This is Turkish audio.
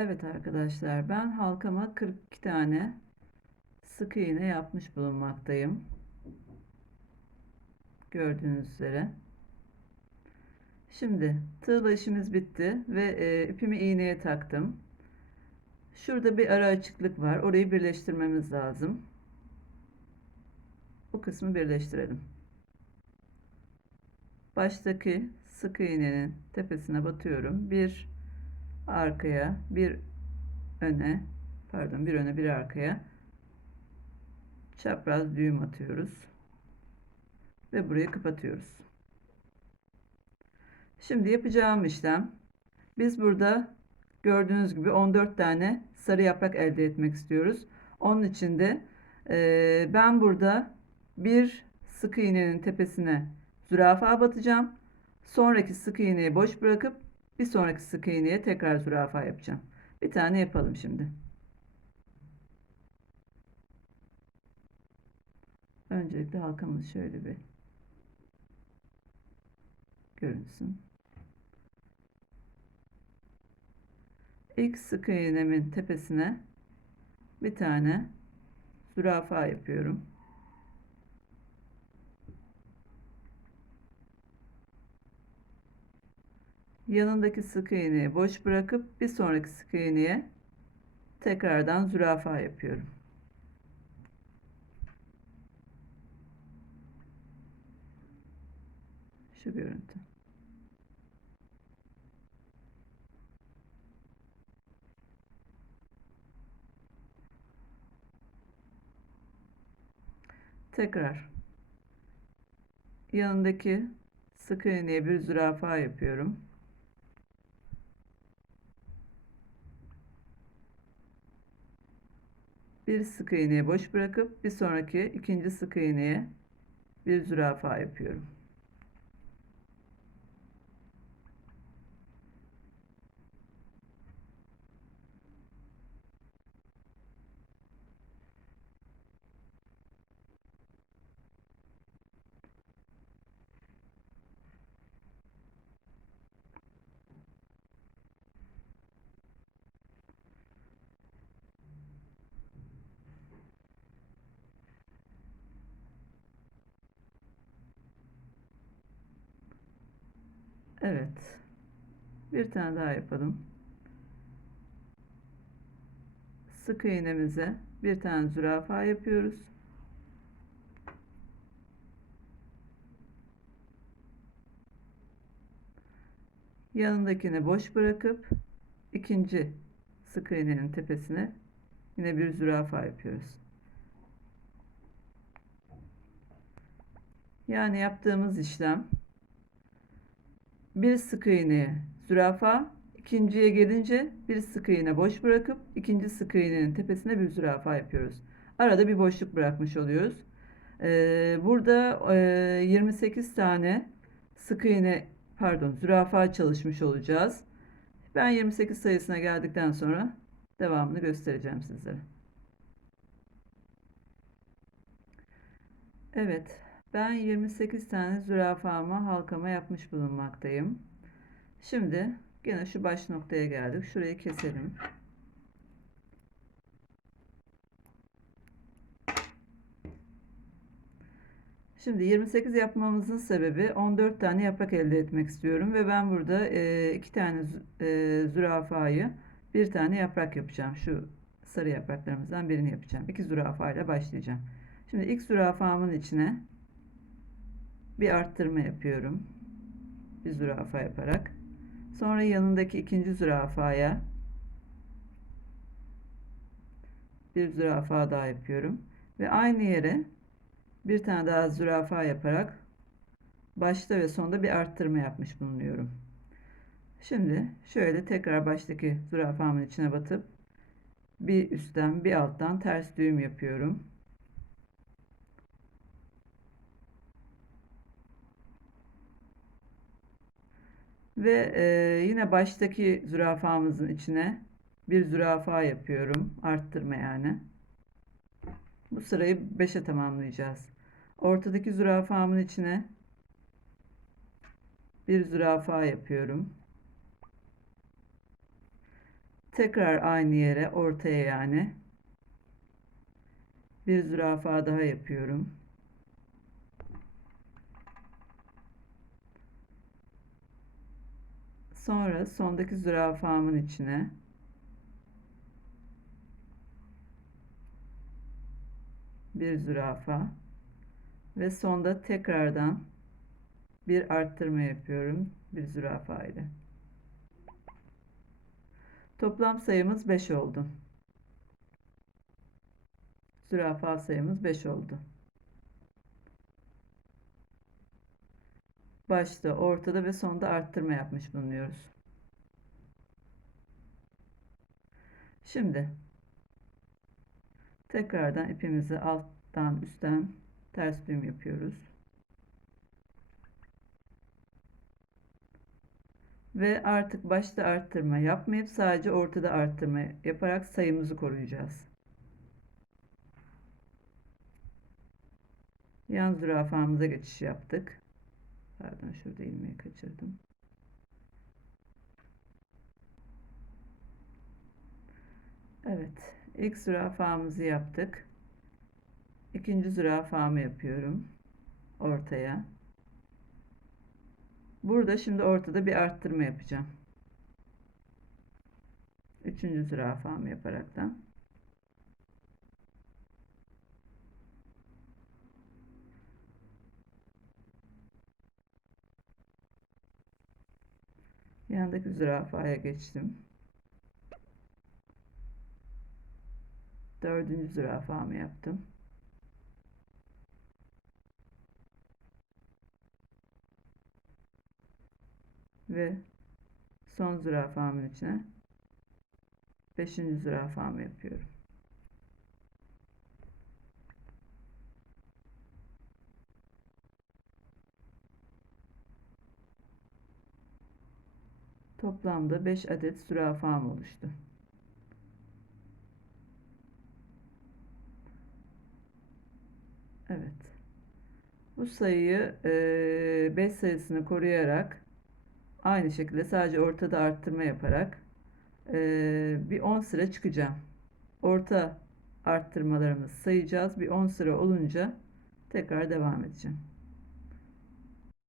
Evet arkadaşlar ben halkama 42 tane sık iğne yapmış bulunmaktayım. Gördüğünüz üzere. Şimdi tığla işimiz bitti ve e, ipimi iğneye taktım. Şurada bir ara açıklık var. Orayı birleştirmemiz lazım. Bu kısmı birleştirelim. Baştaki sık iğnenin tepesine batıyorum. Bir arkaya, bir öne, pardon bir öne bir arkaya çapraz düğüm atıyoruz. Ve burayı kapatıyoruz. Şimdi yapacağım işlem biz burada gördüğünüz gibi 14 tane sarı yaprak elde etmek istiyoruz. Onun için de e, ben burada bir sık iğnenin tepesine zürafa batacağım. Sonraki sık iğneyi boş bırakıp bir sonraki sık iğneye tekrar zürafa yapacağım. Bir tane yapalım şimdi. Öncelikle halkamız şöyle bir görünsün. İlk sık iğnemin tepesine bir tane zürafa yapıyorum. Yanındaki sık iğneyi boş bırakıp bir sonraki sık iğneye tekrardan zürafa yapıyorum. Şu görüntü. Tekrar yanındaki sık iğneye bir zürafa yapıyorum. Bir sık iğneyi boş bırakıp bir sonraki ikinci sık iğneye bir zürafa yapıyorum. Evet. Bir tane daha yapalım. Sık iğnemize bir tane zürafa yapıyoruz. Yanındakini boş bırakıp ikinci sık iğnenin tepesine yine bir zürafa yapıyoruz. Yani yaptığımız işlem bir sık iğneye zürafa, ikinciye gelince bir sık iğne boş bırakıp ikinci sık iğnenin tepesine bir zürafa yapıyoruz. Arada bir boşluk bırakmış oluyoruz. Ee, burada e, 28 tane sık iğne pardon zürafa çalışmış olacağız. Ben 28 sayısına geldikten sonra devamını göstereceğim sizlere. Evet. Ben 28 tane zürafama halkama yapmış bulunmaktayım. Şimdi yine şu baş noktaya geldik. Şurayı keselim. Şimdi 28 yapmamızın sebebi 14 tane yaprak elde etmek istiyorum ve ben burada e, iki tane e, zürafayı bir tane yaprak yapacağım. Şu sarı yapraklarımızdan birini yapacağım. İki zürafa ile başlayacağım. Şimdi ilk zürafamın içine bir arttırma yapıyorum. Bir zürafa yaparak. Sonra yanındaki ikinci zürafaya bir zürafa daha yapıyorum. Ve aynı yere bir tane daha zürafa yaparak başta ve sonda bir arttırma yapmış bulunuyorum. Şimdi şöyle tekrar baştaki zürafamın içine batıp bir üstten bir alttan ters düğüm yapıyorum. Ve e, yine baştaki zürafamızın içine bir zürafa yapıyorum. Arttırma yani. Bu sırayı 5'e tamamlayacağız. Ortadaki zürafamın içine bir zürafa yapıyorum. Tekrar aynı yere, ortaya yani. Bir zürafa daha yapıyorum. Sonra sondaki zürafamın içine bir zürafa ve sonda tekrardan bir arttırma yapıyorum bir zürafa ile. Toplam sayımız 5 oldu. Zürafa sayımız 5 oldu. Başta, ortada ve sonda arttırma yapmış bulunuyoruz. Şimdi tekrardan ipimizi alttan üstten ters düğüm yapıyoruz. Ve artık başta arttırma yapmayıp sadece ortada arttırma yaparak sayımızı koruyacağız. Yan zürafamıza geçiş yaptık. Pardon şurada ilmeği kaçırdım. Evet. ilk zürafamızı yaptık. İkinci zürafamı yapıyorum. Ortaya. Burada şimdi ortada bir arttırma yapacağım. Üçüncü zürafamı yaparaktan. Yandaki zürafaya geçtim. Dördüncü zürafamı yaptım. Ve son zürafamın içine beşinci zürafamı yapıyorum. Toplamda 5 adet zürafam oluştu. Evet. Bu sayıyı 5 sayısını koruyarak aynı şekilde sadece ortada arttırma yaparak bir 10 sıra çıkacağım. Orta arttırmalarımızı sayacağız. Bir 10 sıra olunca tekrar devam edeceğim.